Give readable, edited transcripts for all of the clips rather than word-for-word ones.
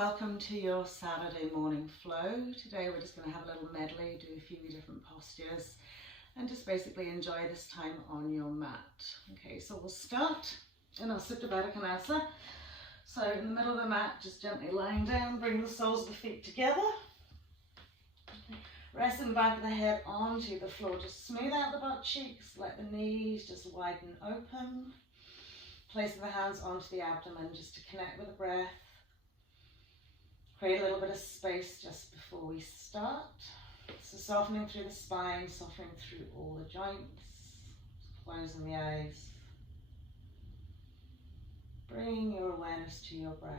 welcome to your Saturday morning flow. Today we're just going to have a little medley, do a few different postures and just basically enjoy this time on your mat. Okay, so we'll start in our Supta Baddha Konasana. So in the middle of the mat, just gently lying down, bring the soles of the feet together. Resting the back of the head onto the floor, just smooth out the butt cheeks, let the knees just widen open. Placing the hands onto the abdomen just to connect with the breath. Create a little bit of space just before we start. So softening through the spine, softening through all the joints, closing the eyes. Bring your awareness to your breath.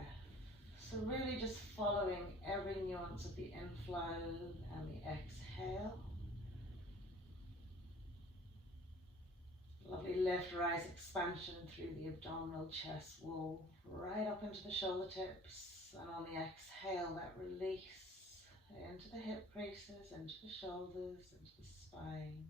So really just following every nuance of the inflow and the exhale. Lovely lift, rise, expansion through the abdominal chest wall, right up into the shoulder tips, and on the exhale, that release into the hip creases, into the shoulders, into the spine.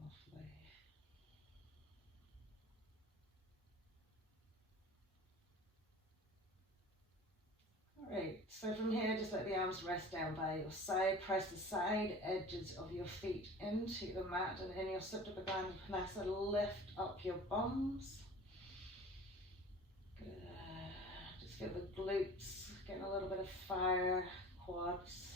Lovely. Alright, so from here, just let the arms rest down by your side. Press the side edges of your feet into the mat, and in your Supta Baddha Konasana, lift up your bums. Good. Just feel the glutes getting a little bit of fire, quads.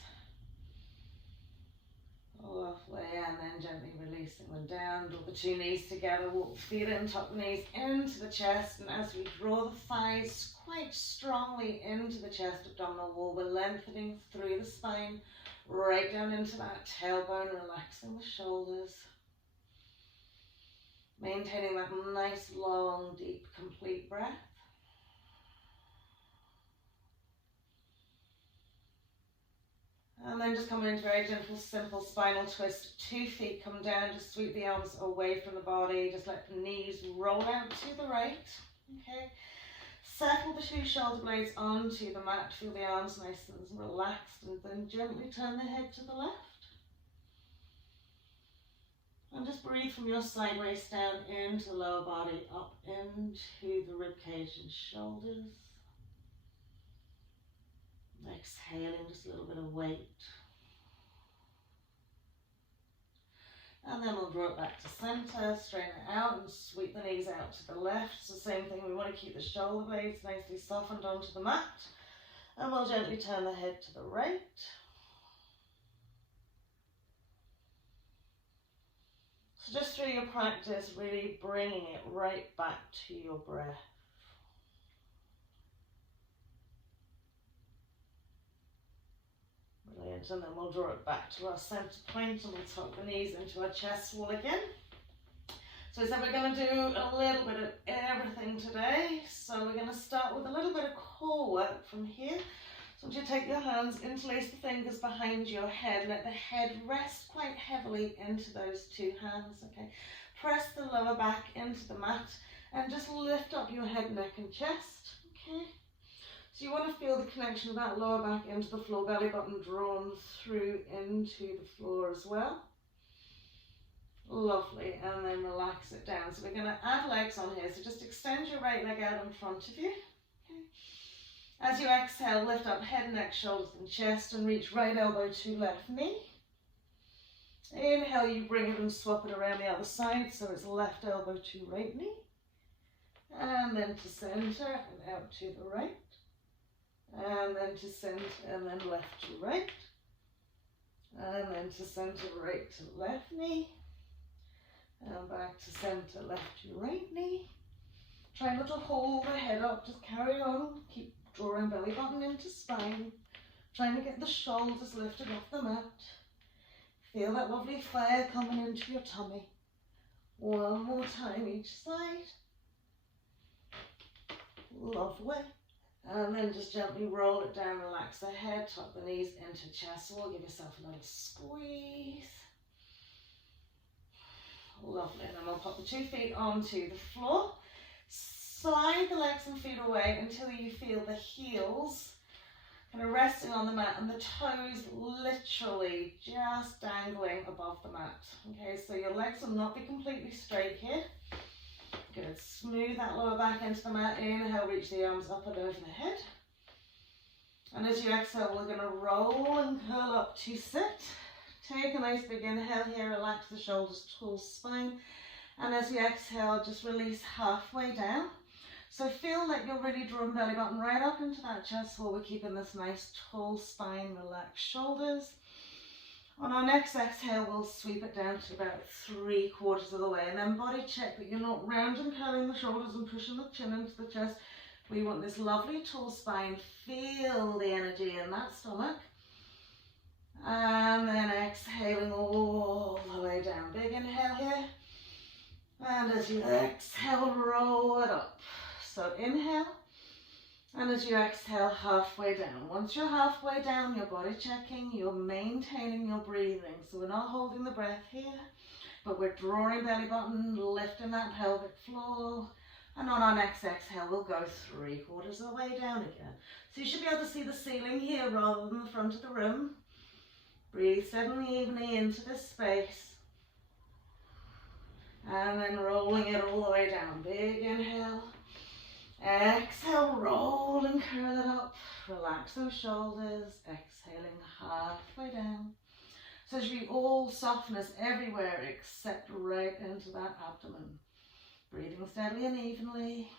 Lovely, and then gently releasing them down. Draw the two knees together, walk the feet in, tuck the knees into the chest, and as we draw the thighs quite strongly into the chest abdominal wall, we're lengthening through the spine, right down into that tailbone, relaxing the shoulders. Maintaining that nice, long, deep, complete breath. And then just coming into very gentle, simple spinal twist. 2 feet come down, just sweep the arms away from the body. Just let the knees roll out to the right. Okay. Settle the 2 shoulder blades onto the mat. Feel the arms nice and relaxed, and then gently turn the head to the left. And just breathe from your sideways down into the lower body, up into the ribcage and shoulders. Exhaling, just a little bit of weight. And then we'll draw it back to center, straighten it out and sweep the knees out to the left. So same thing, we want to keep the shoulder blades nicely softened onto the mat. And we'll gently turn the head to the right. So just through your practice, really bringing it right back to your breath. Brilliant, and then we'll draw it back to our center point, and we'll tuck the knees into our chest wall again. So we're going to do a little bit of everything today. So we're going to start with a little bit of core work from here. So you take your hands, interlace the fingers behind your head, let the head rest quite heavily into those 2 hands, okay? Press the lower back into the mat and just lift up your head, neck and chest, okay? So you want to feel the connection of that lower back into the floor, belly button drawn through into the floor as well. Lovely, and then relax it down. So we're going to add legs on here, so just extend your right leg out in front of you. Okay. As you exhale, lift up head, neck, shoulders and chest, and reach right elbow to left knee. Inhale, you bring it and swap it around the other side, so it's left elbow to right knee. And then to center and out to the right. And then to center, and then left to right. And then to center, right to left knee. And back to center, left to right knee. Try not to hold the head up, just carry on. Keep drawing belly button into spine. Trying to get the shoulders lifted off the mat. Feel that lovely fire coming into your tummy. One more time each side. Lovely. And then just gently roll it down, relax the head, tuck the knees into chest wall, give yourself a little squeeze. Lovely, and then we'll pop the 2 feet onto the floor. Slide the legs and feet away until you feel the heels Kind of resting on the mat and the toes literally just dangling above the mat. Okay, so your legs will not be completely straight here. Good. Smooth that lower back into the mat. Inhale, reach the arms up and over the head. And as you exhale, we're going to roll and curl up to sit. Take a nice big inhale here. Relax the shoulders, tall spine. And as you exhale, just release halfway down. So feel like you're really drawing belly button right up into that chest while we're keeping this nice tall spine, relaxed shoulders. On our next exhale, we'll sweep it down to about 3/4 of the way, and then body check that you're not round and curling the shoulders and pushing the chin into the chest. We want this lovely tall spine. Feel the energy in that stomach. And then exhaling all the way down. Big inhale here. And as you exhale, roll it up. So inhale, and as you exhale, halfway down. Once you're halfway down, you're body checking, you're maintaining your breathing. So we're not holding the breath here, but we're drawing belly button, lifting that pelvic floor. And on our next exhale, we'll go 3/4 of the way down again. So you should be able to see the ceiling here rather than the front of the room. Breathe steadily, evenly into this space. And then rolling it all the way down. Big inhale. Exhale, roll and curl it up. Relax those shoulders. Exhaling halfway down. So as we all softness everywhere except right into that abdomen. Breathing steadily and evenly.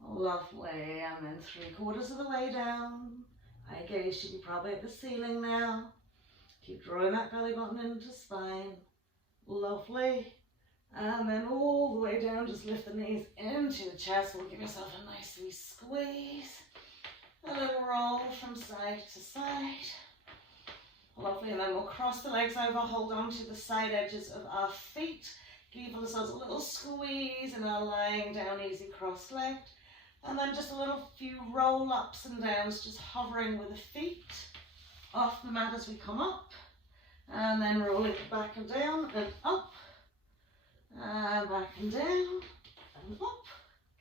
Lovely. And then 3/4 of the way down. Eye gaze should be probably at the ceiling now. Keep drawing that belly button into spine. Lovely. And then all the way down, just lift the knees into the chest. We'll give yourself a nice wee squeeze. A little roll from side to side. Lovely. And then we'll cross the legs over, hold on to the side edges of our feet. Give ourselves a little squeeze and our lying down easy cross-legged. And then just a little few roll ups and downs, just hovering with the feet off the mat as we come up. And then rolling it back and down and up. And back and down and up.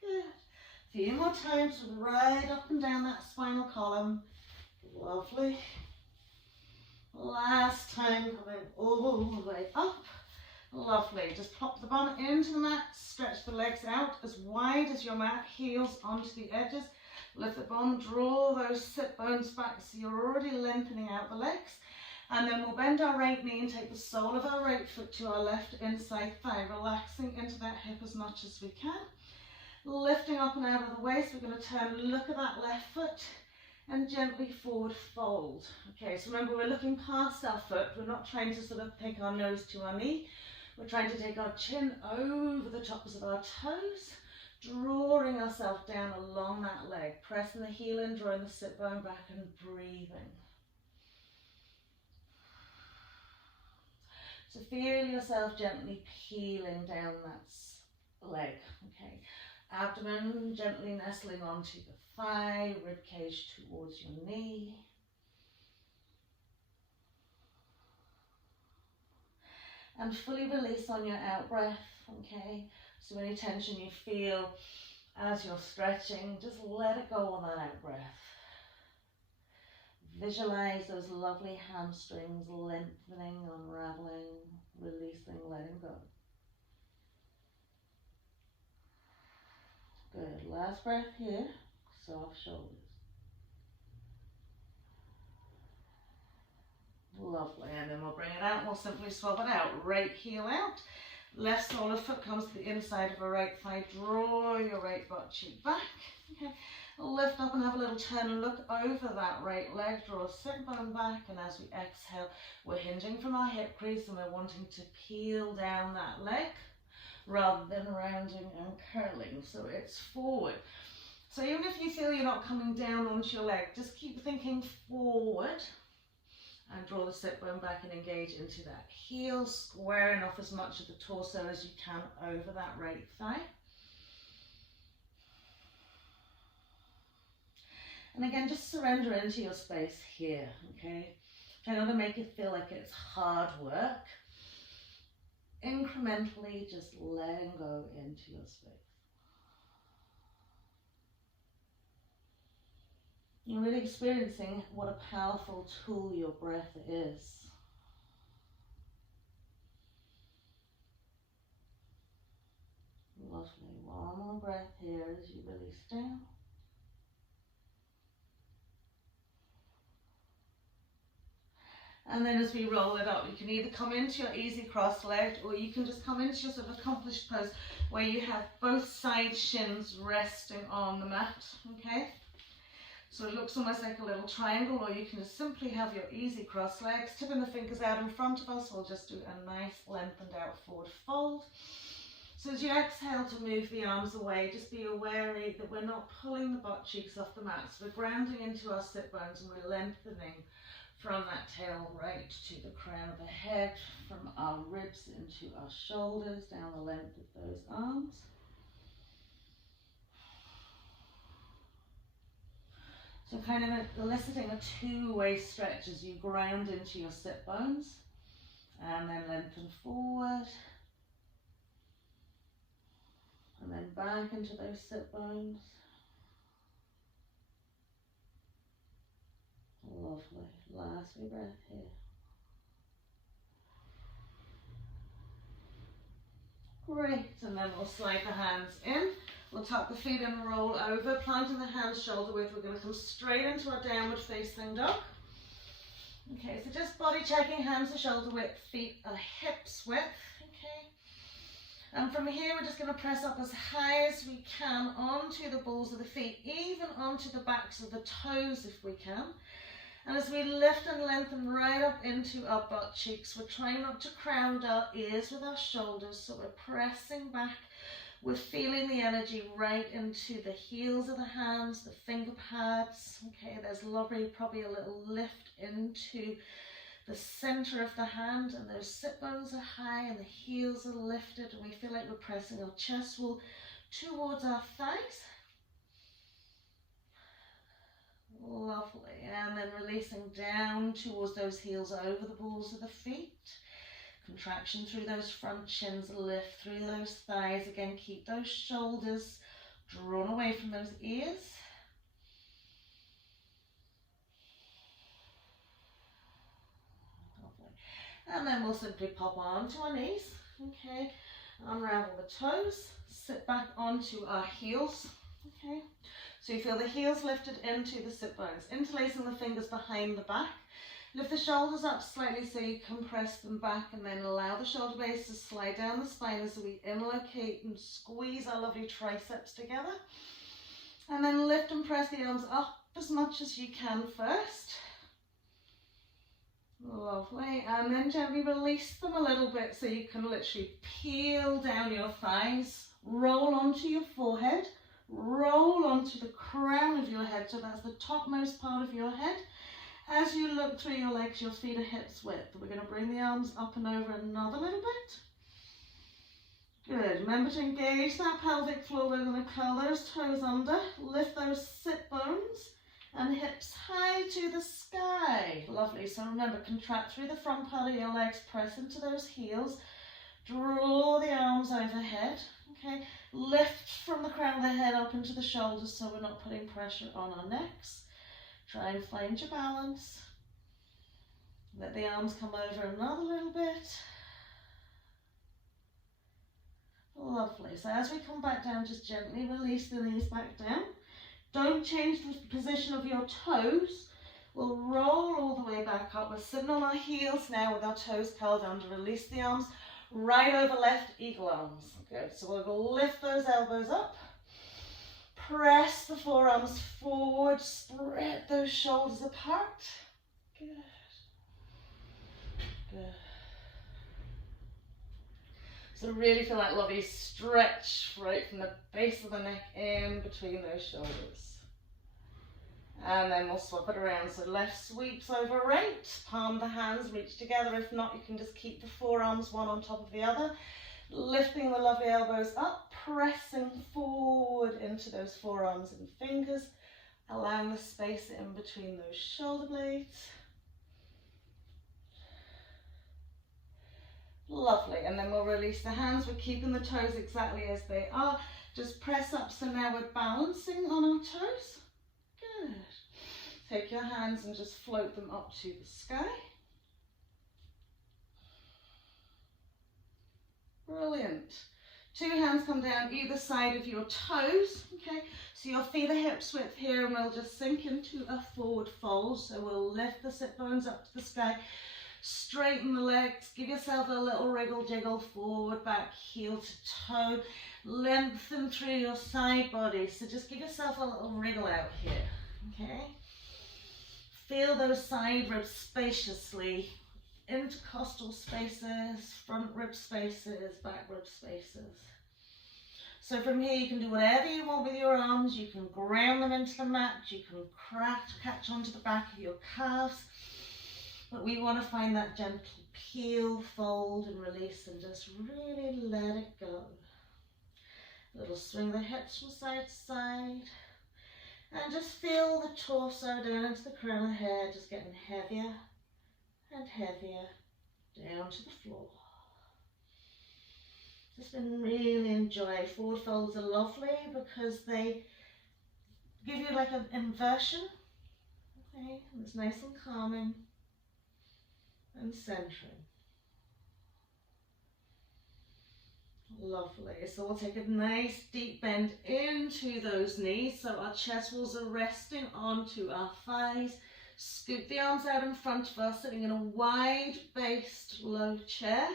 Good. A few more times, right up and down that spinal column. Lovely. Last time, coming all the way up. Lovely. Just plop the bum into the mat, stretch the legs out as wide as your mat, heels onto the edges. Lift the bum, draw those sit bones back so you're already lengthening out the legs. And then we'll bend our right knee and take the sole of our right foot to our left inside thigh, relaxing into that hip as much as we can. Lifting up and out of the waist, we're going to turn, look at that left foot and gently forward fold. Okay, so remember we're looking past our foot. We're not trying to sort of take our nose to our knee. We're trying to take our chin over the tops of our toes, drawing ourselves down along that leg, pressing the heel in, drawing the sit bone back and breathing. So feel yourself gently peeling down that leg, okay? Abdomen gently nestling onto the thigh, rib cage towards your knee. And fully release on your out breath, okay? So any tension you feel as you're stretching, just let it go on that out breath. Visualize those lovely hamstrings lengthening, unraveling, releasing, letting go. Good. Last breath here. Soft shoulders. Lovely. And then we'll bring it out and we'll simply swap it out. Right heel out. Left sole of foot comes to the inside of our right thigh. Draw your right butt cheek back. Okay. Lift up and have a little turn, look over that right leg, draw a sit bone back, and as we exhale, we're hinging from our hip crease and we're wanting to peel down that leg rather than rounding and curling, so it's forward. So even if you feel you're not coming down onto your leg, just keep thinking forward and draw the sit bone back and engage into that heel, squaring off as much of the torso as you can over that right thigh. And again, just surrender into your space here, okay? Try not to make it feel like it's hard work. Incrementally, just letting go into your space. You're really experiencing what a powerful tool your breath is. Lovely. One more breath here as you release down. And then as we roll it up, you can either come into your easy cross-legged, or you can just come into your sort of accomplished pose where you have both side shins resting on the mat, okay? So it looks almost like a little triangle, or you can just simply have your easy cross legs, tipping the fingers out in front of us. We'll just do a nice lengthened out forward fold. So as you exhale to move the arms away, just be aware that we're not pulling the butt cheeks off the mat. So we're grounding into our sit bones and we're lengthening from that tail right to the crown of the head, from our ribs into our shoulders, down the length of those arms. So kind of eliciting a two-way stretch as you ground into your sit bones and then lengthen forward and then back into those sit bones. Lovely. Last wee breath here. Great. And then we'll slide the hands in. We'll tuck the feet and roll over, planting the hands shoulder width. We're going to come straight into our downward facing dog. Okay, so just body checking, hands to shoulder width, feet are hips width. Okay. And from here, we're just going to press up as high as we can onto the balls of the feet, even onto the backs of the toes if we can. And as we lift and lengthen right up into our butt cheeks, we're trying not to crowd our ears with our shoulders, so we're pressing back. We're feeling the energy right into the heels of the hands, the finger pads. Okay, there's lovely, probably a little lift into the center of the hand, and those sit bones are high and the heels are lifted, and we feel like we're pressing our chest wall towards our thighs. Lovely. And then releasing down towards those heels over the balls of the feet. Contraction through those front shins, lift through those thighs. Again, keep those shoulders drawn away from those ears. Lovely. And then we'll simply pop onto our knees. Okay. Unravel the toes. Sit back onto our heels. Okay. So you feel the heels lifted into the sit bones, interlacing the fingers behind the back. Lift the shoulders up slightly so you can press them back, and then allow the shoulder blades to slide down the spine as we inlocate and squeeze our lovely triceps together. And then lift and press the arms up as much as you can first. Lovely. And then gently release them a little bit so you can literally peel down your thighs, roll onto your forehead, roll onto the crown of your head, so that's the topmost part of your head. As you look through your legs, your feet are hips width. We're going to bring the arms up and over another little bit. Good. Remember to engage that pelvic floor. We're going to curl those toes under, lift those sit bones and hips high to the sky. Lovely. So remember, contract through the front part of your legs, press into those heels, draw the arms overhead. Okay. Lift from the crown of the head up into the shoulders so we're not putting pressure on our necks. Try and find your balance. Let the arms come over another little bit. Lovely. So as we come back down, just gently release the knees back down. Don't change the position of your toes. We'll roll all the way back up. We're sitting on our heels now with our toes curled under. Release the arms right over left, eagle arms. Good. So we'll lift those elbows up. Press the forearms forward, spread those shoulders apart. Good. Good. So really feel that lovely stretch right from the base of the neck in between those shoulders. And then we'll swap it around. So left sweeps over right, palm of the hands reach together. If not, you can just keep the forearms one on top of the other. Lifting the lovely elbows up, pressing forward into those forearms and fingers, allowing the space in between those shoulder blades. Lovely. And then we'll release the hands. We're keeping the toes exactly as they are. Just press up. So now we're balancing on our toes. Good. Take your hands and just float them up to the sky. Brilliant. Two hands come down either side of your toes, okay? So your feet are hips width here, and we'll just sink into a forward fold. So we'll lift the sit bones up to the sky, straighten the legs, give yourself a little wriggle jiggle, forward, back, heel to toe, lengthen through your side body. So just give yourself a little wriggle out here, okay? Feel those side ribs spaciously, intercostal spaces, front rib spaces, back rib spaces. So from here you can do whatever you want with your arms. You can ground them into the mat, you can catch onto the back of your calves, but we want to find that gentle peel, fold and release, and just really let it go. A little swing the hips from side to side, and just feel the torso down into the crown of the head, just getting heavier and heavier down to the floor. Just been really enjoy. Forward folds are lovely because they give you like an inversion, okay? And it's nice and calming and centering. Lovely. So we'll take a nice deep bend into those knees, so our chest walls are resting onto our thighs. Scoop the arms out in front of us, sitting in a wide-based low chair.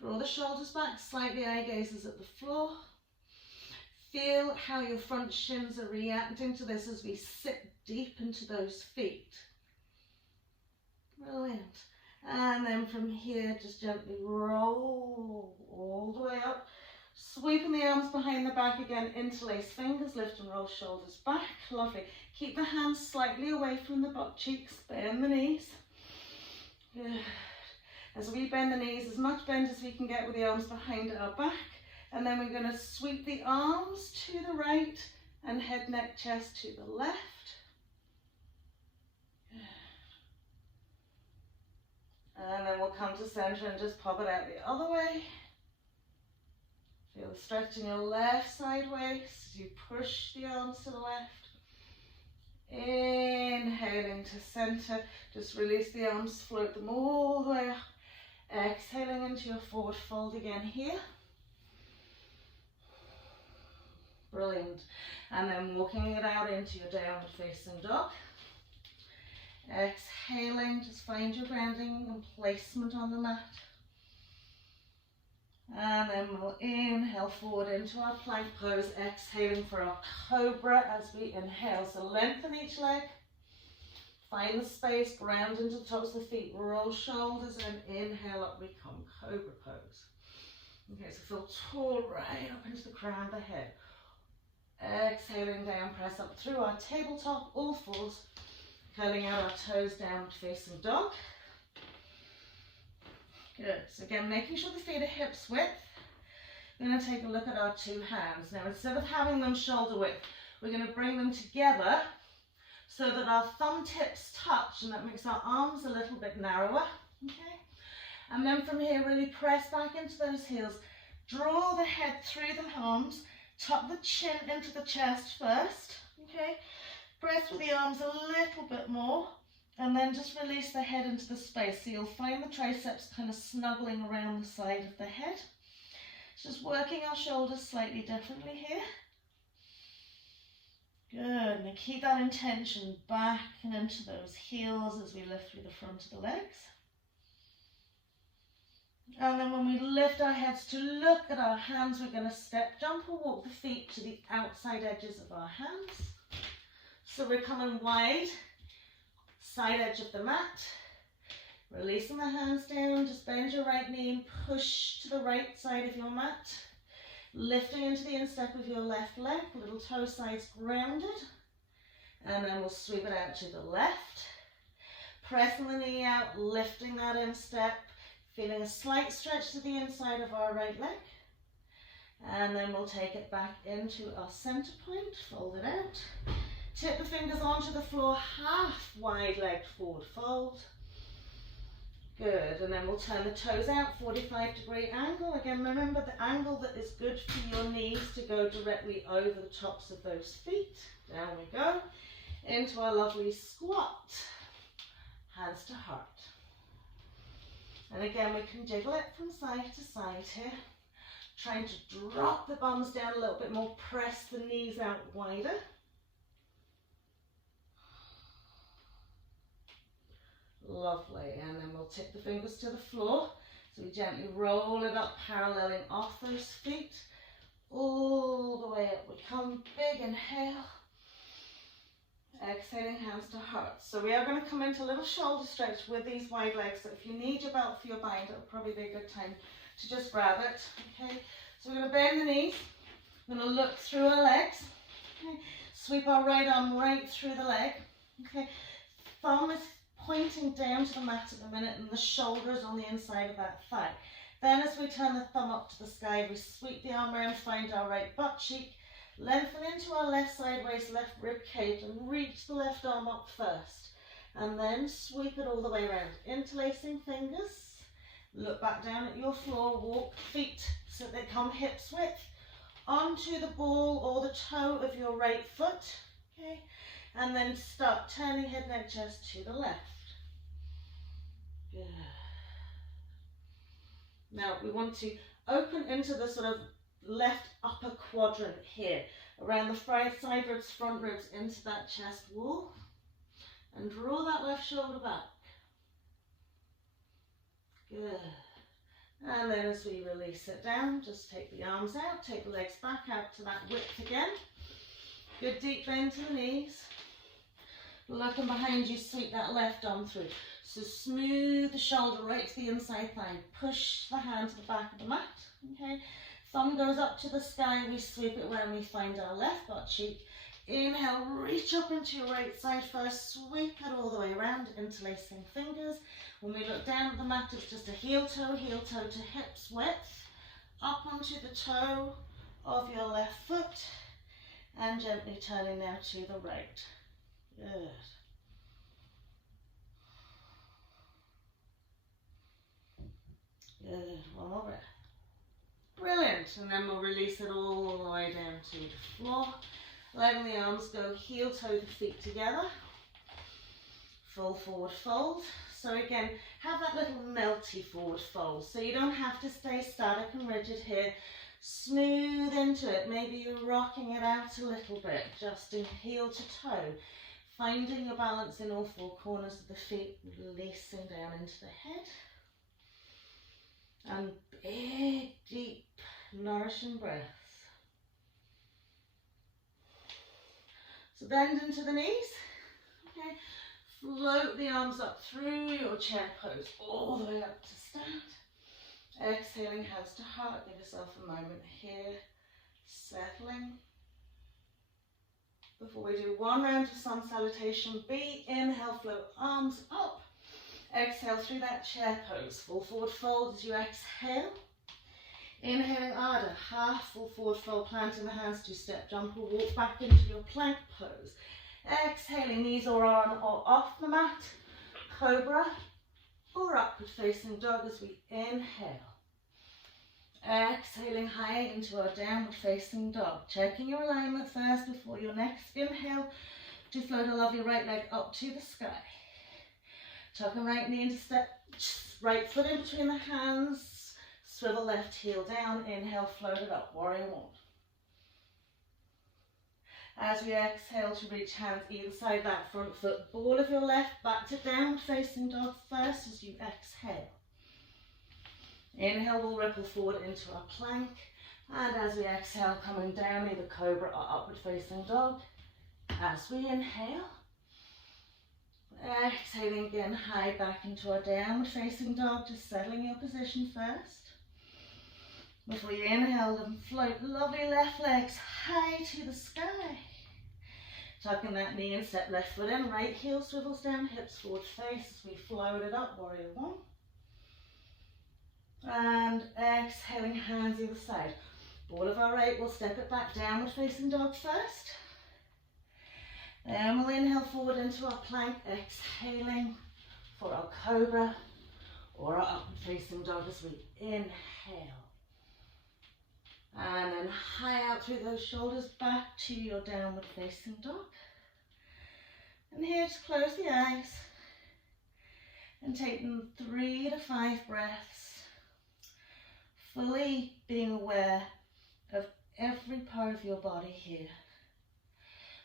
Draw the shoulders back, slightly eye gazes at the floor. Feel how your front shins are reacting to this as we sit deep into those feet. Brilliant. And then from here, just gently roll all the way up. Sweeping the arms behind the back again, interlace fingers, lift and roll shoulders back. Lovely. Keep the hands slightly away from the butt cheeks, bend the knees. Good. As we bend the knees, as much bend as we can get with the arms behind our back. And then we're going to sweep the arms to the right and head, neck, chest to the left. And then we'll come to center and just pop it out the other way. Feel the stretch in your left side waist as you push the arms to the left. Inhaling to center, just release the arms, float them all the way up. Exhaling into your forward fold again here. Brilliant. And then walking it out into your downward facing dog. Exhaling, just find your grounding and placement on the mat. And then we'll inhale forward into our plank pose, exhaling for our cobra as we inhale. So lengthen each leg, find the space, ground into the tops of the feet, roll shoulders, and inhale up we come, cobra pose. Okay, so feel tall right up into the crown of the head. Exhaling down, press up through our tabletop, all fours, curling out our toes, downward facing dog. Good. So again, making sure the feet are hips width. We're going to take a look at our two hands. Now, instead of having them shoulder width, we're going to bring them together so that our thumb tips touch, and that makes our arms a little bit narrower. Okay. And then from here, really press back into those heels. Draw the head through the arms. Tuck the chin into the chest first. Okay. Press with the arms a little bit more. And then just release the head into the space. So you'll find the triceps kind of snuggling around the side of the head. Just working our shoulders slightly differently here. Good. Now keep that intention back and into those heels as we lift through the front of the legs. And then when we lift our heads to look at our hands, we're going to step, jump or walk the feet to the outside edges of our hands. So we're coming wide. Side edge of the mat, releasing the hands down, just bend your right knee and push to the right side of your mat, lifting into the instep of your left leg, little toe sides grounded, and then we'll sweep it out to the left, pressing the knee out, lifting that instep, feeling a slight stretch to the inside of our right leg, and then we'll take it back into our center point, fold it out. Tip the fingers onto the floor, half wide legged forward fold. Good, and then we'll turn the toes out, 45-degree angle. Again, remember the angle that is good for your knees to go directly over the tops of those feet. Down we go. into our lovely squat, hands to heart. And again, we can jiggle it from side to side here, trying to drop the bums down a little bit more, press the knees out wider. Lovely, and then we'll tip the fingers to the floor. So we gently roll it up, paralleling off those feet, all the way up. We come, big inhale, exhaling, hands to heart. So we are going to come into a little shoulder stretch with these wide legs. So if you need your belt for your bind, it'll probably be a good time to just grab it. Okay, so we're going to bend the knees. We're going to look through our legs. Okay, sweep our right arm right through the leg. Okay, thumb is pointing down to the mat at the minute, and the shoulders on the inside of that thigh. Then as we turn the thumb up to the sky, we sweep the arm around, find our right butt cheek, lengthen into our left sideways, left rib cage, and reach the left arm up first. And then sweep it all the way around, interlacing fingers. Look back down at your floor, walk feet so they come hips width onto the ball or the toe of your right foot. Okay, and then start turning head, neck, chest to the left. Good. Now we want to open into the sort of left upper quadrant here, around the side ribs, front ribs, into that chest wall, and draw that left shoulder back. Good. And then as we release it down, just take the arms out, take the legs back out to that width again. Good deep bend to the knees. Looking behind you, sweep that left arm through. So smooth the shoulder right to the inside thigh. Push the hand to the back of the mat. Okay. Thumb goes up to the sky. We sweep it where we find our left butt cheek. Inhale, reach up into your right side first. Sweep it all the way around, interlacing fingers. When we look down at the mat, it's just a heel toe to hips width. Up onto the toe of your left foot. And gently turning now to the right. Good. Good. One more breath. Brilliant. And then we'll release it all the way down to the floor. Letting the arms go heel toe the feet together. Full forward fold. So again, have that little melty forward fold. So you don't have to stay static and rigid here. Smooth into it. Maybe you're rocking it out a little bit, just in heel to toe. Finding your balance in all four corners of the feet, releasing down into the head. And big, deep, nourishing breaths. So bend into the knees. Okay. Float the arms up through your chair pose, all the way up to stand. Exhaling, hands to heart. Give yourself a moment here, settling. Before we do one round of sun salutation, B, inhale, float arms up. Exhale through that chair pose, full forward fold as you exhale. Inhaling Ardha, half full forward fold, planting the hands, two-step jump or walk back into your plank pose. Exhaling, knees or on or off the mat, cobra or upward facing dog as we inhale. Exhaling high into our downward facing dog. Checking your alignment first before your next inhale to float a lovely right leg up to the sky. Tucking right knee into step, right foot in between the hands, swivel left heel down, inhale, float it up, warrior one. As we exhale to reach hands either side, that front foot, ball of your left, back to downward facing dog first as you exhale. Inhale, we'll ripple forward into our plank, and as we exhale, coming down, either cobra or upward facing dog. As we inhale, exhaling again, high back into our downward facing dog, just settling your position first. Before you inhale and float lovely left legs high to the sky. Tucking that knee and step left foot in, right heel swivels down, hips forward face as we float it up, warrior one. And exhaling, hands either side. Ball of our right, we'll step it back, downward facing dog first. Then we'll inhale forward into our plank, exhaling for our cobra or our upward facing dog as we inhale. And then high out through those shoulders, back to your downward facing dog. And here, just close the eyes and take them 3 to 5 breaths, fully being aware of every part of your body here.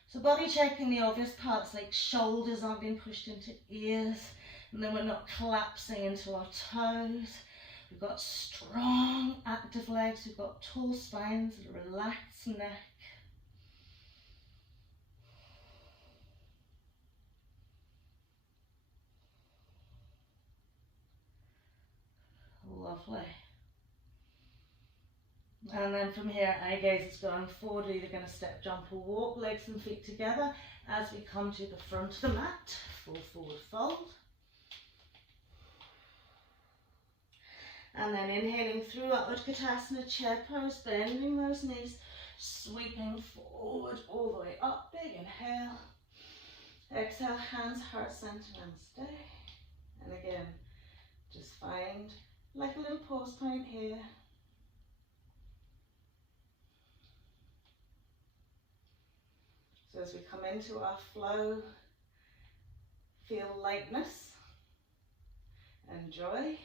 So body checking the obvious parts like shoulders aren't being pushed into ears, and then we're not collapsing into our toes. We've got strong, active legs. We've got tall spines and a relaxed neck. Lovely. And then from here, eye gaze is going forward. We're either going to step, jump or walk, legs and feet together as we come to the front of the mat. Full forward fold. And then inhaling through Upward Utkatasana, chair pose, bending those knees, sweeping forward all the way up. Big inhale. Exhale, hands heart center and stay. And again, just find like a little pause point here. So as we come into our flow, feel lightness and joy.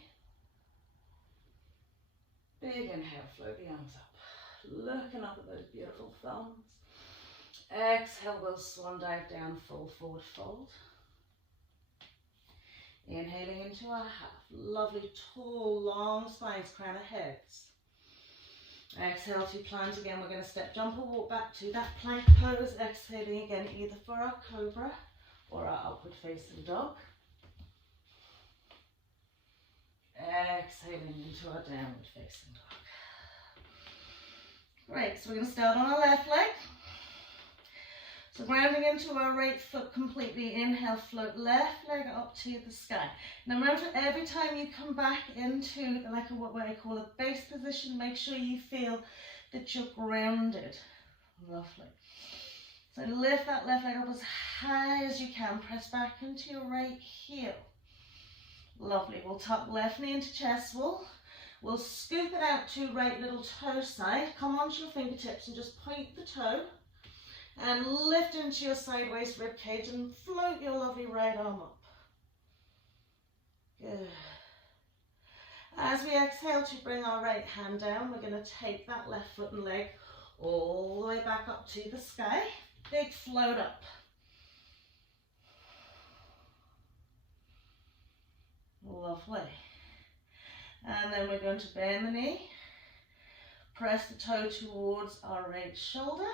Big inhale, float the arms up. Looking up at those beautiful thumbs. Exhale, we'll swan dive down, full forward fold. Inhaling into our half. Lovely, tall, long spines, crown of heads. Exhale to plant again. We're going to step, jump or walk back to that plank pose. Exhaling again, either for our cobra or our upward facing dog. Exhaling into our downward facing dog. Great, so we're going to start on our left leg. So grounding into our right foot completely. Inhale, float left leg up to the sky. Now remember, every time you come back into like what I call a base position, make sure you feel that you're grounded. Lovely. So lift that left leg up as high as you can. Press back into your right heel. Lovely. We'll tuck left knee into chest wall. We'll scoop it out to right little toe side. Come onto your fingertips and just point the toe. And lift into your sideways rib cage and float your lovely right arm up. Good. As we exhale to bring our right hand down, we're going to take that left foot and leg all the way back up to the sky. Big float up. Lovely. And then we're going to bend the knee. Press the toe towards our right shoulder.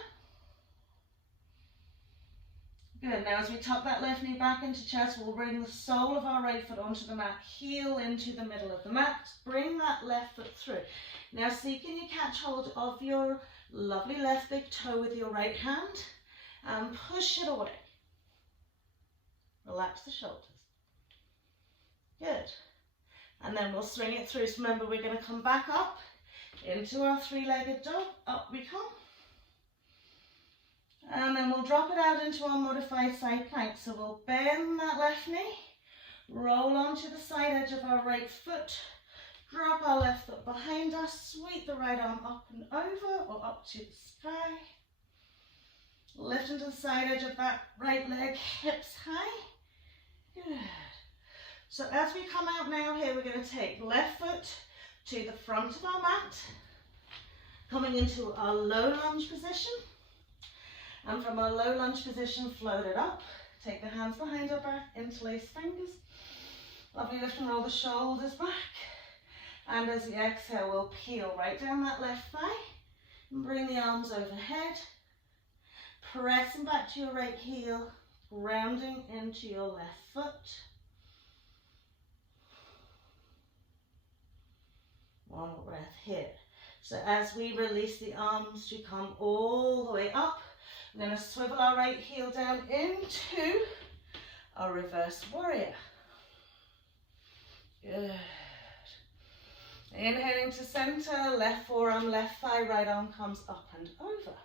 Good. Now as we tuck that left knee back into chest, we'll bring the sole of our right foot onto the mat, heel into the middle of the mat. Bring that left foot through. Now see, can you catch hold of your lovely left big toe with your right hand and push it away. Relax the shoulders. Good. And then we'll swing it through. So remember, we're going to come back up into our three-legged dog. Up we come. And then we'll drop it out into our modified side plank. So we'll bend that left knee, roll onto the side edge of our right foot, drop our left foot behind us, sweep the right arm up and over or up to the sky. Lift into the side edge of that right leg, hips high. Good. So as we come out now here, we're going to take left foot to the front of our mat, coming into our low lunge position. And from our low lunge position, float it up. Take the hands behind our back, interlace fingers. Lovely, lift and roll the shoulders back. And as we exhale, we'll peel right down that left thigh and bring the arms overhead. Pressing back to your right heel, grounding into your left foot. One more breath here. So as we release the arms to come all the way up, we're going to swivel our right heel down into our reverse warrior. Good. Inhaling to center, left forearm, left thigh, right arm comes up and over.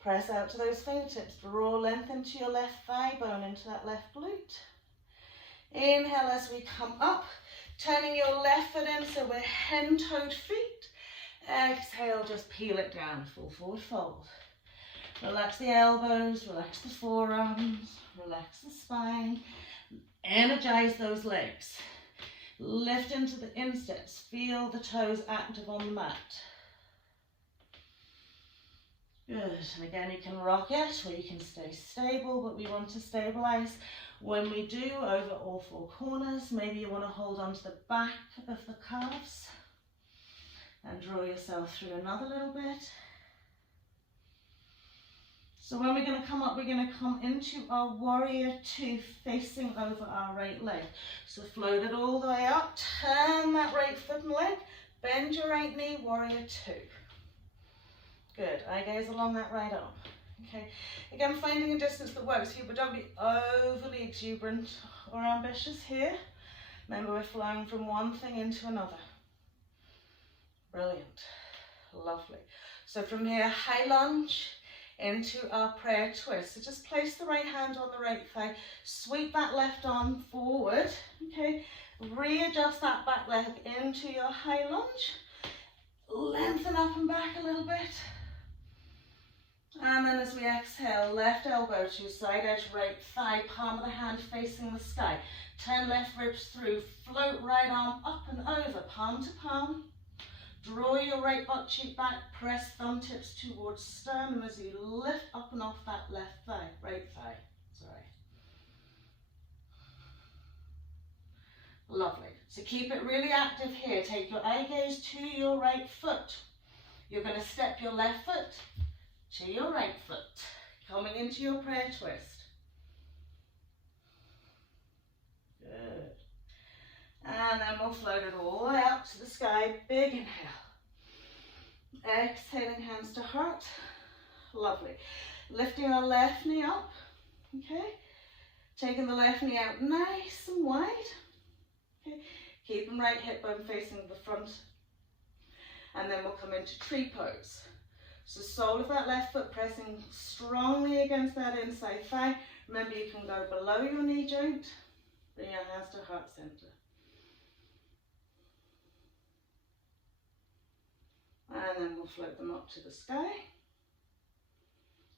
Press out to those fingertips, draw length into your left thigh bone, into that left glute. Inhale as we come up, turning your left foot in so we're hen-toed feet. Exhale, just peel it down, full forward fold. Relax the elbows, relax the forearms, relax the spine. Energize those legs. Lift into the insteps. Feel the toes active on the mat. Good. And again, you can rock it or you can stay stable, but we want to stabilize. When we do, over all four corners, maybe you want to hold on to the back of the calves and draw yourself through another little bit. So when we're going to come up, we're going to come into our warrior two, facing over our right leg. So float it all the way up, turn that right foot and leg, bend your right knee, warrior two. Good, eye gaze along that right arm. Okay, again, finding a distance that works here, but don't be overly exuberant or ambitious here. Remember, we're flowing from one thing into another. Brilliant, lovely. So from here, high lunge into our prayer twist. So just place the right hand on the right thigh, sweep that left arm forward, okay, readjust that back leg into your high lunge, lengthen up and back a little bit, and then as we exhale, left elbow to side edge right thigh, palm of the hand facing the sky, turn left ribs through, float right arm up and over, palm to palm. Draw your right butt cheek back, press thumb tips towards sternum as you lift up and off that left thigh, right thigh, sorry. Lovely. So keep it really active here. Take your eye gaze to your right foot. You're going to step your left foot to your right foot, coming into your prayer twist. Good. And then we'll float it all the way up to the sky. Big inhale. Exhaling, hands to heart. Lovely. Lifting our left knee up. Okay. Taking the left knee out nice and wide. Okay. Keeping right hip bone facing the front. And then we'll come into tree pose. So sole of that left foot pressing strongly against that inside thigh. Remember, you can go below your knee joint. Bring your hands to heart center. And then we'll float them up to the sky.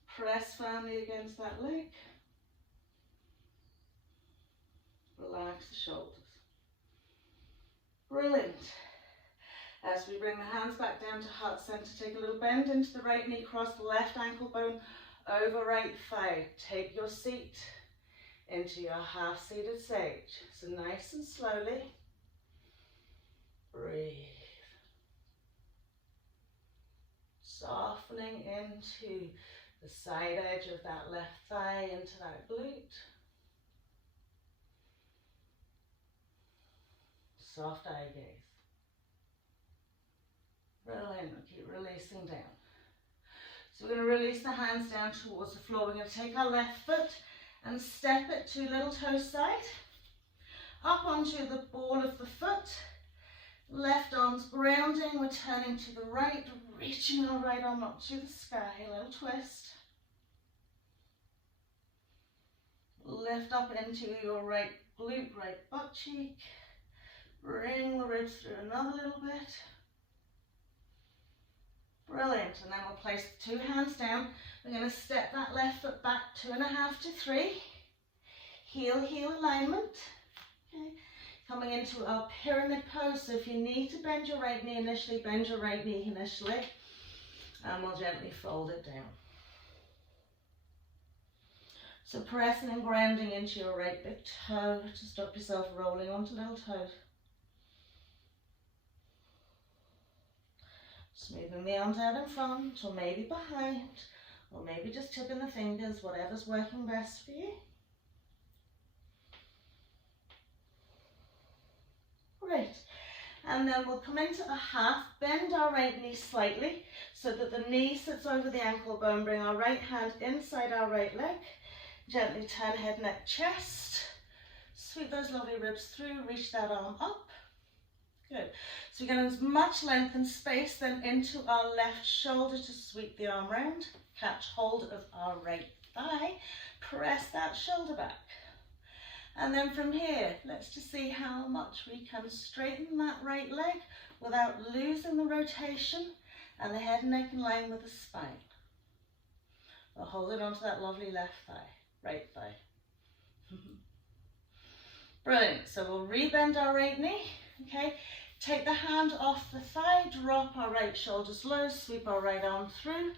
Press firmly against that leg. Relax the shoulders. Brilliant. As we bring the hands back down to heart center, take a little bend into the right knee, cross the left ankle bone over right thigh. Take your seat into your half-seated sage. So nice and slowly. Breathe. Softening into the side edge of that left thigh, into that glute. Soft eye gaze. Brilliant. Keep releasing down. So we're going to release the hands down towards the floor. We're going to take our left foot and step it to little toe side. Up onto the ball of the foot. Left arm's grounding. We're turning to the right, reaching our right arm up to the sky. A little twist. Lift up into your right glute, right butt cheek. Bring the ribs through another little bit. Brilliant. And then we'll place the two hands down. We're going to step that left foot back 2.5 to 3. Heel alignment. Okay. Coming into our pyramid pose. So if you need to bend your right knee initially, bend your right knee initially. And we'll gently fold it down. So pressing and grounding into your right big toe to stop yourself rolling onto little toes. Smoothing the arms out in front, or maybe behind, or maybe just tipping the fingers, whatever's working best for you. Great. And then we'll come into a half, bend our right knee slightly so that the knee sits over the ankle bone. Bring our right hand inside our right leg. Gently turn head, neck, chest. Sweep those lovely ribs through, reach that arm up. Good. So we're going to as much length and space then into our left shoulder to sweep the arm round. Catch hold of our right thigh. Press that shoulder back. And then from here, let's just see how much we can straighten that right leg without losing the rotation and the head and neck in line with the spine. But hold it onto that lovely left thigh, right thigh. Brilliant. So we'll rebend our right knee, okay? Take the hand off the thigh, drop our right shoulders low, sweep our right arm through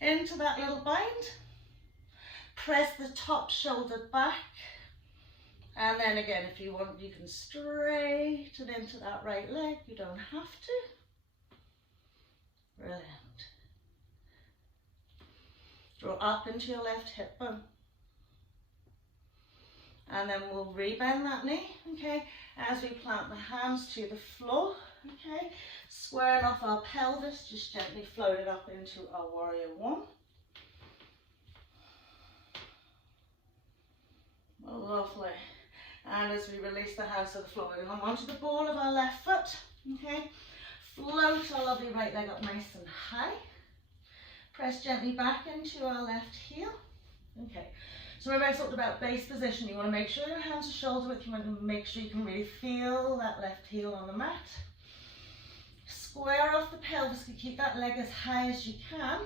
into that little bind. Press the top shoulder back. And then again, if you want, you can straighten into that right leg. You don't have to. Brilliant. Draw up into your left hip bone. And then we'll rebend that knee, okay, as we plant the hands to the floor, okay, squaring off our pelvis, just gently float it up into our warrior one. Lovely. And as we release the hands to the floor, we're going to come onto the ball of our left foot, okay, float our lovely right leg up nice and high, press gently back into our left heel, okay. So remember I talked about base position. You want to make sure your hands are shoulder width. You want to make sure you can really feel that left heel on the mat. Square off the pelvis to keep that leg as high as you can.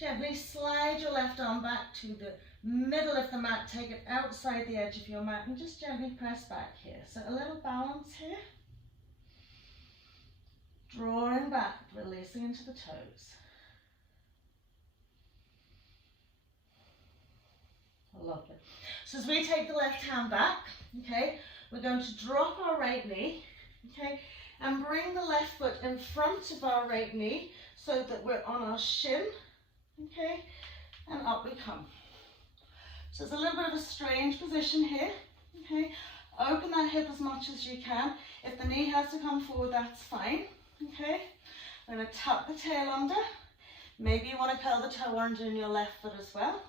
Gently slide your left arm back to the middle of the mat. Take it outside the edge of your mat and just gently press back here. So a little balance here. Drawing back, releasing into the toes. Lovely. So as we take the left hand back, okay, we're going to drop our right knee, okay, and bring the left foot in front of our right knee so that we're on our shin, okay, and up we come. So it's a little bit of a strange position here, okay. Open that hip as much as you can. If the knee has to come forward, that's fine, okay. I'm going to tuck the tail under. Maybe you want to curl the toe under in your left foot as well.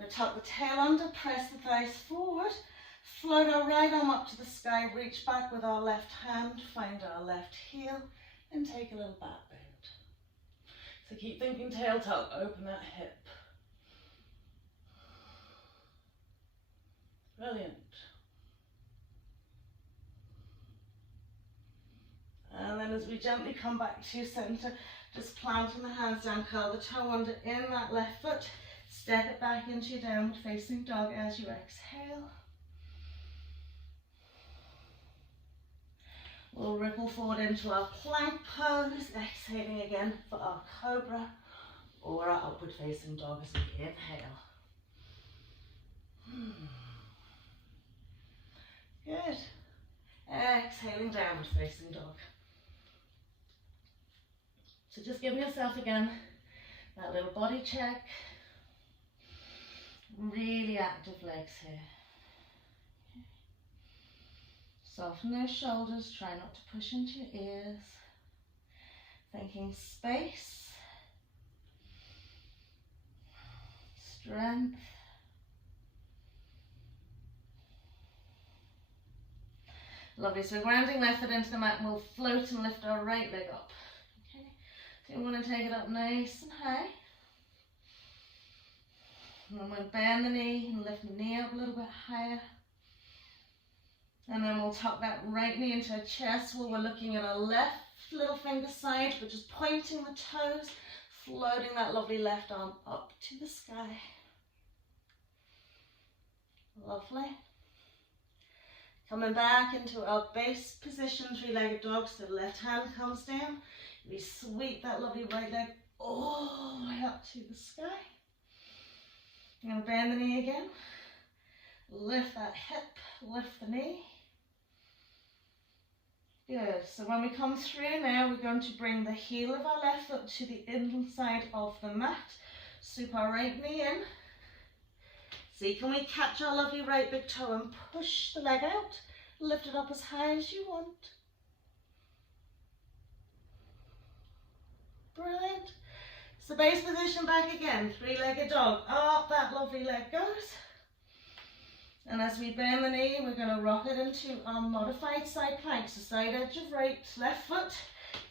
We'll tuck the tail under, press the thighs forward, float our right arm up to the sky, reach back with our left hand, find our left heel, and take a little back bend. So keep thinking tail tuck, open that hip. Brilliant. And then as we gently come back to center, just planting the hands down, curl the toe under in that left foot. Step it back into your downward facing dog as you exhale. We'll ripple forward into our plank pose, exhaling again for our cobra or our upward facing dog as we inhale. Good. Exhaling downward facing dog. So just giving yourself again that little body check. Really active legs here. Okay. Soften those shoulders, try not to push into your ears. Thinking space, strength. Lovely, so grounding left foot into the mat and we'll float and lift our right leg up. Okay, so you want to take it up nice and high. And then we'll bend the knee and lift the knee up a little bit higher. And then we'll tuck that right knee into our chest while we're looking at our left little finger side, but just pointing the toes, floating that lovely left arm up to the sky. Lovely. Coming back into our base position, three-legged dog, so the left hand comes down. We sweep that lovely right leg all the way up to the sky. You're going to bend the knee again, lift that hip, lift the knee. Good, so when we come through now, we're going to bring the heel of our left foot to the inside of the mat, sweep our right knee in. See, can we catch our lovely right big toe and push the leg out, lift it up as high as you want. Brilliant. So base position back again, three-legged dog, up that lovely leg goes. And as we bend the knee, we're going to rock it into our modified side plank. So side edge of right, left foot,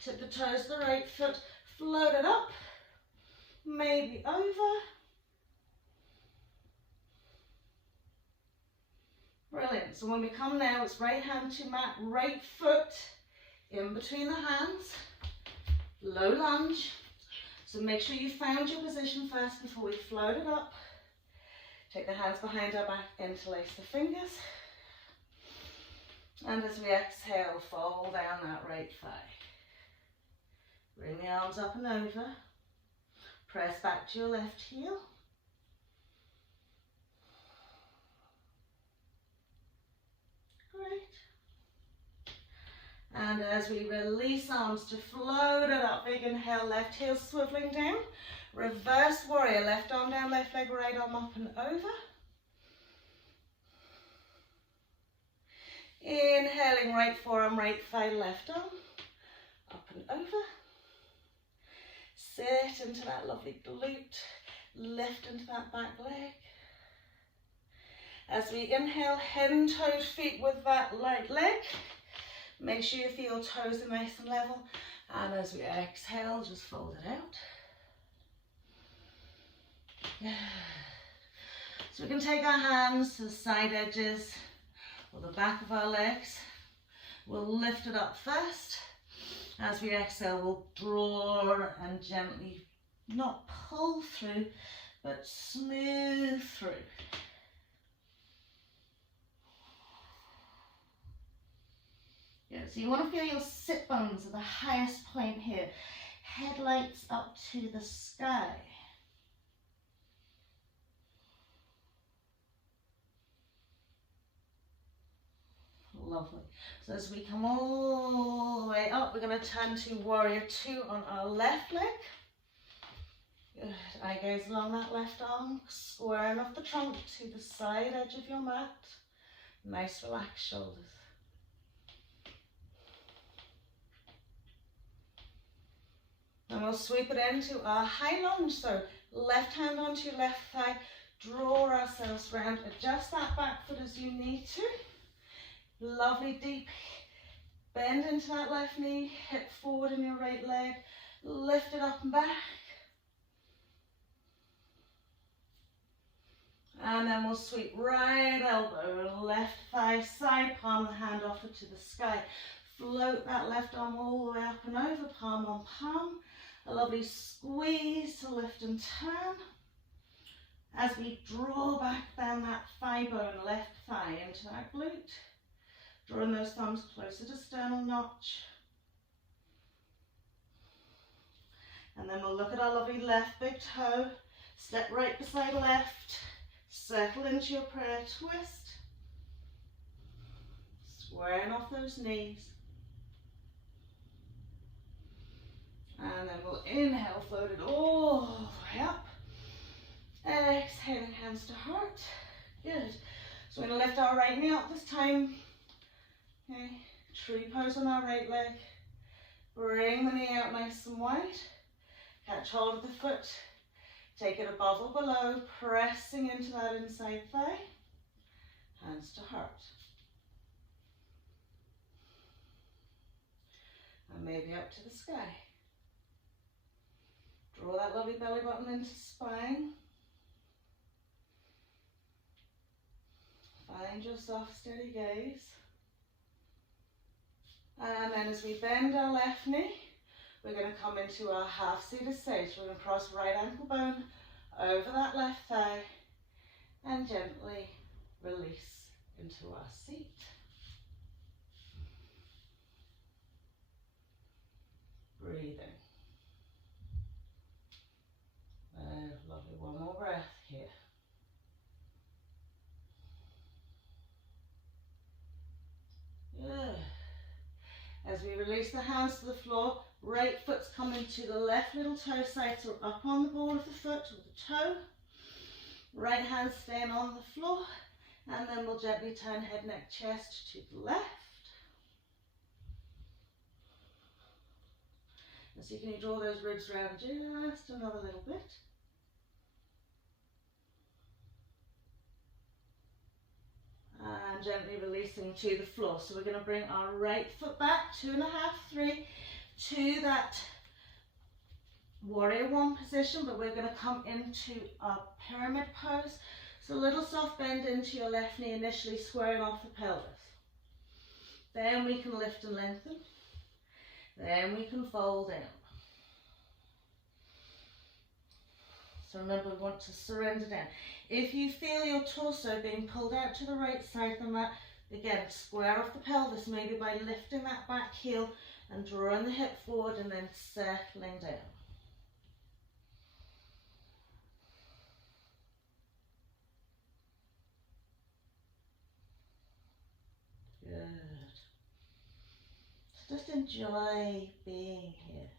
tip the toes of the right foot, float it up, maybe over. Brilliant. So when we come now, it's right hand to mat, right foot in between the hands, low lunge. So make sure you found your position first before we float it up. Take the hands behind our back, interlace the fingers. And as we exhale, fold down that right thigh. Bring the arms up and over. Press back to your left heel. Great. And as we release arms to float it up, big inhale, left heel swiveling down. Reverse warrior, left arm down, left leg, right arm up and over. Inhaling, right forearm, right thigh, left arm, up and over. Sit into that lovely glute, lift into that back leg. As we inhale, hen-toed feet with that right leg. Make sure you feel toes are nice and level. And as we exhale, just fold it out. So we can take our hands to the side edges or the back of our legs. We'll lift it up first. As we exhale, we'll draw and gently, not pull through, but smooth through. Good. So you want to feel your sit bones at the highest point here. Headlights up to the sky. Lovely. So as we come all the way up, we're going to turn to warrior two on our left leg. Good. Eye gaze along that left arm, squaring off the trunk to the side edge of your mat. Nice relaxed shoulders. And we'll sweep it into our high lunge. So left hand onto your left thigh, draw ourselves round, adjust that back foot as you need to. Lovely deep bend into that left knee, hip forward in your right leg, lift it up and back. And then we'll sweep right elbow, left thigh, side palm, the hand offer to the sky. Float that left arm all the way up and over, palm on palm. A lovely squeeze to lift and turn. As we draw back down that thigh bone, left thigh into that glute. Drawing those thumbs closer to sternal notch. And then we'll look at our lovely left big toe. Step right beside left. Settle into your prayer twist. Squaring off those knees. And then we'll inhale, float it all the way up. Exhaling, hands to heart. Good. So we're going to lift our right knee up this time. Okay, tree pose on our right leg. Bring the knee out nice and wide. Catch hold of the foot. Take it above or below, pressing into that inside thigh. Hands to heart. And maybe up to the sky. Draw that lovely belly button into spine. Find your soft, steady gaze. And then as we bend our left knee, we're going to come into our half-seated stage. We're going to cross right ankle bone over that left thigh and gently release into our seat. Breathing. Lovely, one more breath here. Good. As we release the hands to the floor, right foot's coming to the left little toe side, so up on the ball of the foot or the toe. Right hand staying on the floor, and then we'll gently turn head, neck, chest to the left. And so can you draw those ribs around just another little bit. And gently releasing to the floor. So we're going to bring our right foot back, 2.5, 3, to that warrior one position, but we're going to come into our pyramid pose. So a little soft bend into your left knee, initially squaring off the pelvis. Then we can lift and lengthen. Then we can fold down. So remember, we want to surrender down. If you feel your torso being pulled out to the right side of the mat, again, square off the pelvis, maybe by lifting that back heel and drawing the hip forward and then settling down. Good. So just enjoy being here,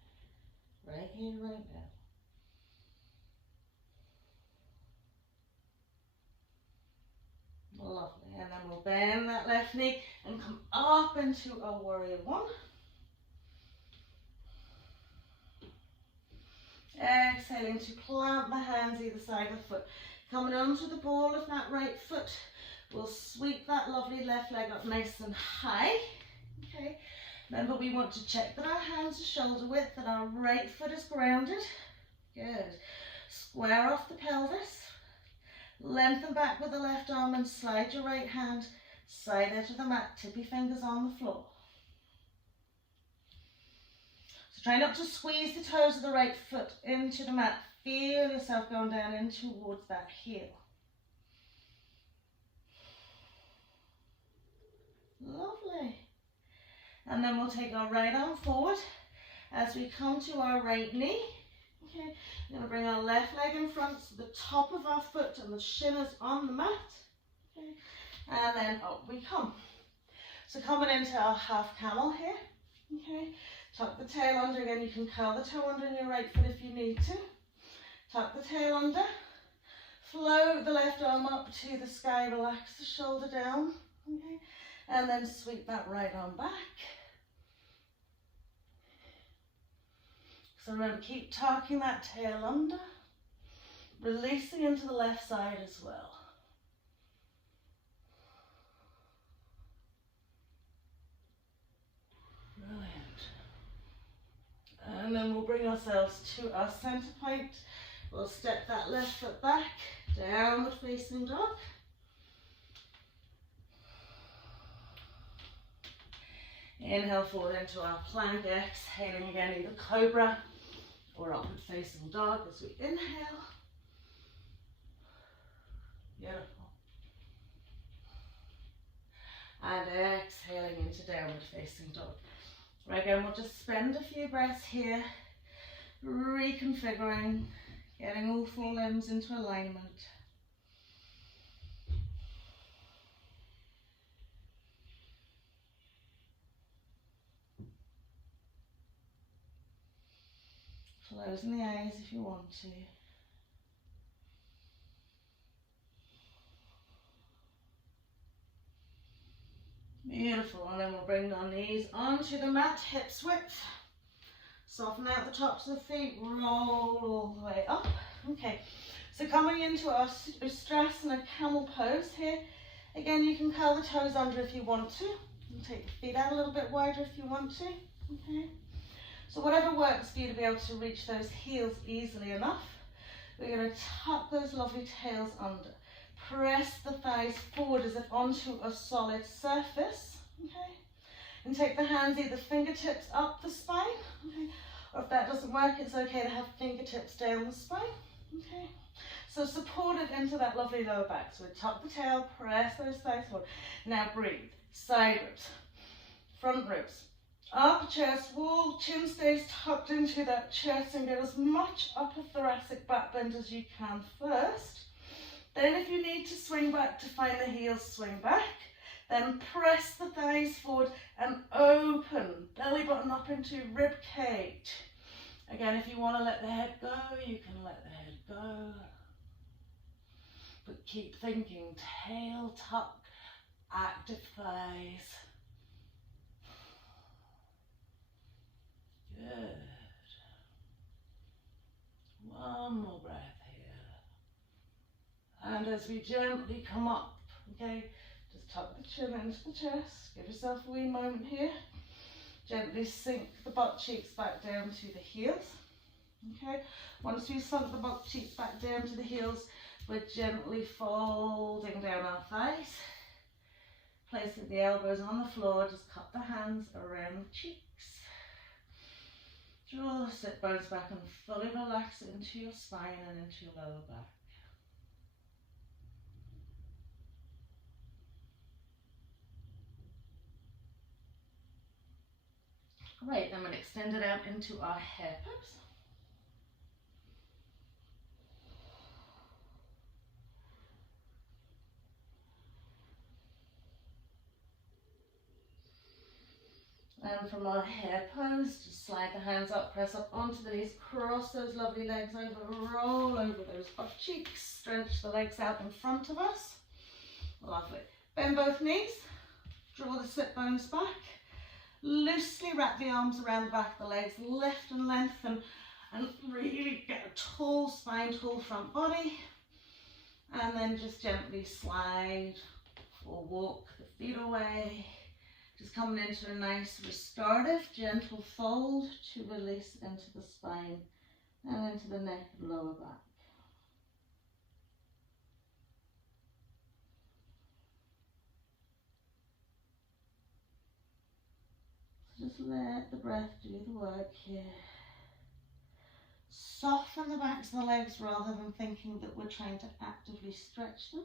right now. Lovely. And then we'll bend that left knee and come up into a warrior one. Exhaling to plant the hands either side of the foot. Coming onto the ball of that right foot, we'll sweep that lovely left leg up nice and high. Okay. Remember, we want to check that our hands are shoulder width, that our right foot is grounded. Good. Square off the pelvis. Lengthen back with the left arm and slide your right hand side edge of the mat, tippy fingers on the floor. So try not to squeeze the toes of the right foot into the mat. Feel yourself going down in towards that heel. Lovely. And then we'll take our right arm forward as we come to our right knee. Okay, we're going to bring our left leg in front, so the top of our foot and the shin is on the mat. Okay, and then up we come. So coming into our half camel here. Okay, tuck the tail under again. You can curl the toe under in your right foot if you need to. Tuck the tail under. Float the left arm up to the sky. Relax the shoulder down. Okay, and then sweep that right arm back. So remember, keep tucking that tail under, releasing into the left side as well. Brilliant. And then we'll bring ourselves to our center point. We'll step that left foot back, downward facing dog. Inhale forward into our plank, exhaling again, either cobra or upward facing dog as we inhale. Beautiful. And exhaling into downward facing dog. Right, again, we'll just spend a few breaths here, reconfiguring, getting all four limbs into alignment. Closing the eyes if you want to. Beautiful, and then we'll bring our knees onto the mat, hips width. Soften out the tops of the feet, roll all the way up. Okay, so coming into our Ustrasana camel pose here. Again, you can curl the toes under if you want to. And take the feet out a little bit wider if you want to. Okay. So whatever works for you to be able to reach those heels easily enough. We're going to tuck those lovely tails under. Press the thighs forward as if onto a solid surface. Okay. And take the hands either fingertips up the spine. Okay. Or if that doesn't work, it's okay to have fingertips down the spine. Okay. So supported into that lovely lower back. So we tuck the tail, press those thighs forward. Now breathe. Side ribs, front ribs. Upper chest wall, chin stays tucked into that chest and get as much upper thoracic back bend as you can first. Then if you need to swing back to find the heels, swing back. Then press the thighs forward and open, belly button up into rib cage. Again, if you want to let the head go, you can let the head go. But keep thinking, tail tuck, active thighs. Good. One more breath here. And as we gently come up, okay, just tuck the chin into the chest. Give yourself a wee moment here. Gently sink the butt cheeks back down to the heels. Okay, once we've sunk the butt cheeks back down to the heels, we're gently folding down our thighs. Placing the elbows on the floor, just cup the hands around the cheeks. Draw the sit bones back and fully relax into your spine and into your lower back. Great, then we'll extend it out into our hair pose. And from our hair pose, just slide the hands up, press up onto the knees, cross those lovely legs over, roll over those butt cheeks, stretch the legs out in front of us. Lovely. Bend both knees, draw the sit bones back, loosely wrap the arms around the back of the legs, lift and lengthen, and really get a tall spine, tall front body. And then just gently slide or walk the feet away. Just coming into a nice restorative, gentle fold to release into the spine and into the neck and lower back. So just let the breath do the work here. Soften the backs of the legs rather than thinking that we're trying to actively stretch them.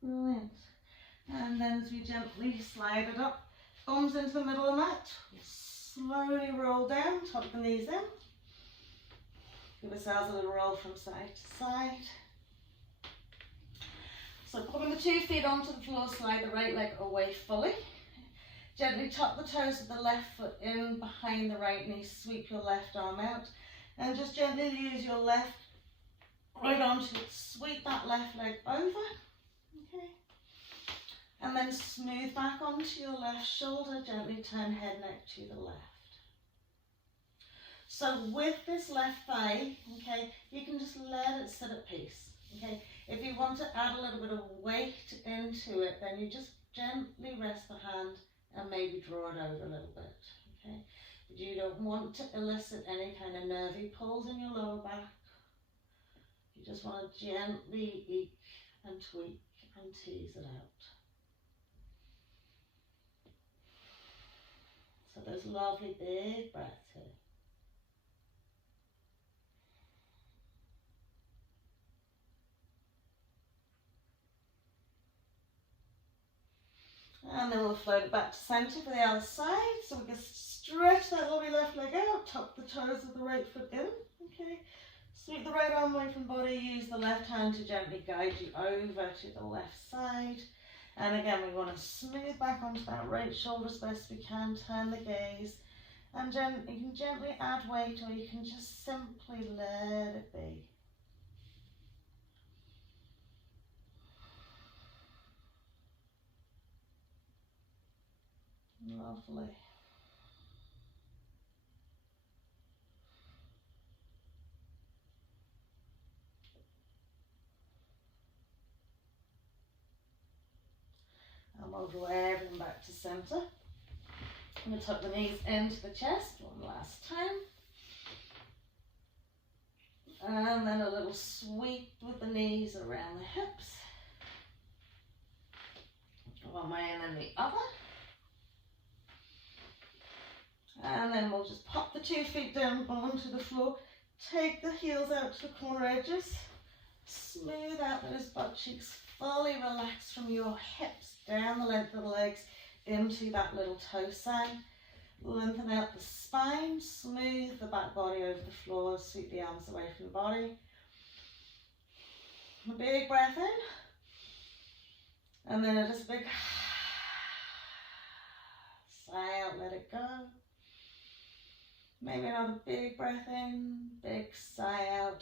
Brilliant. And then as we gently slide it up, thumbs into the middle of the mat, slowly roll down, tuck the knees in. Give ourselves a little roll from side to side. So putting the 2 feet onto the floor, slide the right leg away fully. Gently tuck the toes of the left foot in behind the right knee, sweep your left arm out, and just gently use your left right arm to sweep that left leg over. Okay. And then smooth back onto your left shoulder, gently turn head neck to the left. So with this left thigh, okay, you can just let it sit at peace. Okay. If you want to add a little bit of weight into it, then you just gently rest the hand and maybe draw it over a little bit. Okay. But you don't want to elicit any kind of nervy pulls in your lower back. You just want to gently eke and tweak and tease it out. So those lovely big breaths here. And then we'll float it back to centre for the other side. So we can stretch that lovely left leg out, tuck the toes of the right foot in. Okay. Sweep the right arm away from the body, use the left hand to gently guide you over to the left side. And again, we want to smooth back onto that right shoulder as best we can, turn the gaze. And you can gently add weight, or you can just simply let it be. Lovely. And we'll draw everything back to centre. I'm going to tuck the knees into the chest one last time. And then a little sweep with the knees around the hips. One way and then the other. And then we'll just pop the 2 feet down onto the floor. Take the heels out to the corner edges. Smooth out those butt cheeks. Fully relax from your hips down the length of the legs into that little toe sag. Lengthen out the spine. Smooth the back body over the floor. Sweep the arms away from the body. A big breath in. And then just a big sigh out. Let it go. Maybe another big breath in, big sigh out.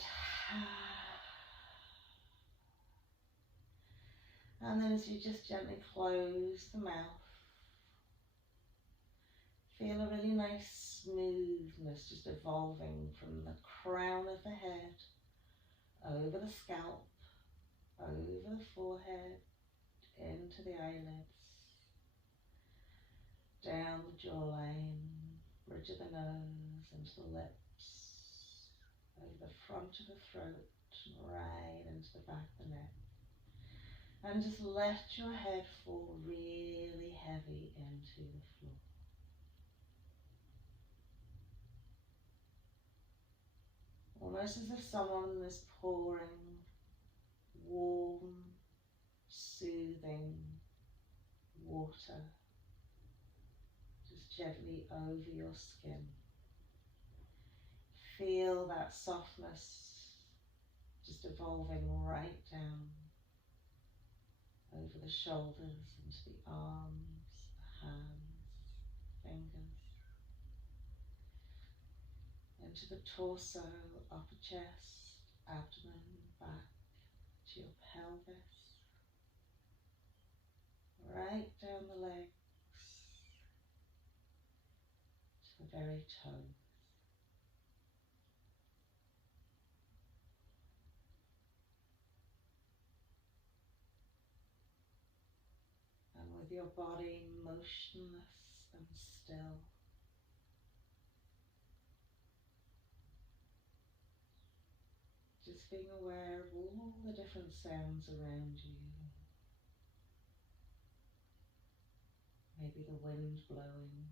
And then as you just gently close the mouth, feel a really nice smoothness just evolving from the crown of the head, over the scalp, over the forehead, into the eyelids, down the jawline, bridge of the nose, into the lips, over the front of the throat, right into the back of the neck. And just let your head fall really heavy into the floor. Almost as if someone is pouring warm, soothing water just gently over your skin. Feel that softness just evolving right down over the shoulders, into the arms, the hands, fingers, into the torso, upper chest, abdomen, back, to your pelvis, right down the legs, to the very toes. And with your body motionless and still, just being aware of all the different sounds around you. Maybe the wind blowing,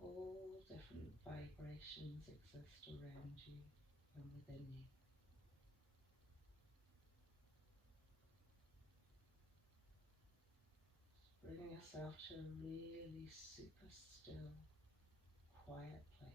all different vibrations exist around you and within you. Bringing yourself to a really super still, quiet place.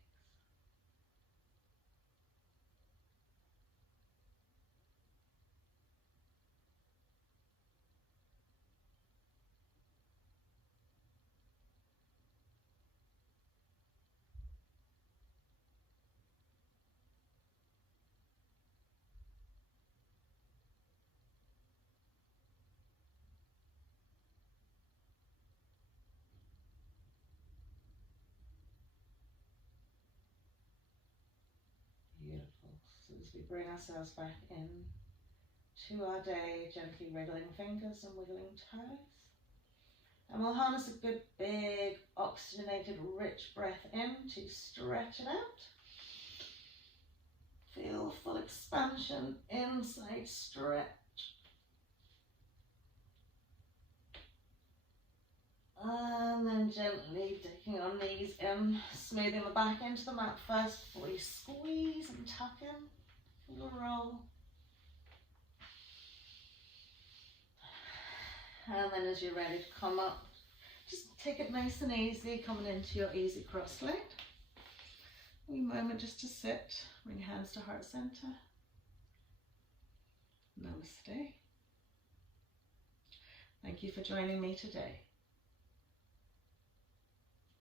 Beautiful. So as we bring ourselves back in to our day, gently wriggling fingers and wiggling toes. And we'll harness a good big oxygenated rich breath in to stretch it out. Feel full expansion, inside stretch. And then gently taking our knees in, smoothing the back into the mat first before you squeeze and tuck in. Full roll. And then as you're ready to come up, just take it nice and easy, coming into your easy cross-legged. A moment just to sit, bring your hands to heart center. Namaste. Thank you for joining me today.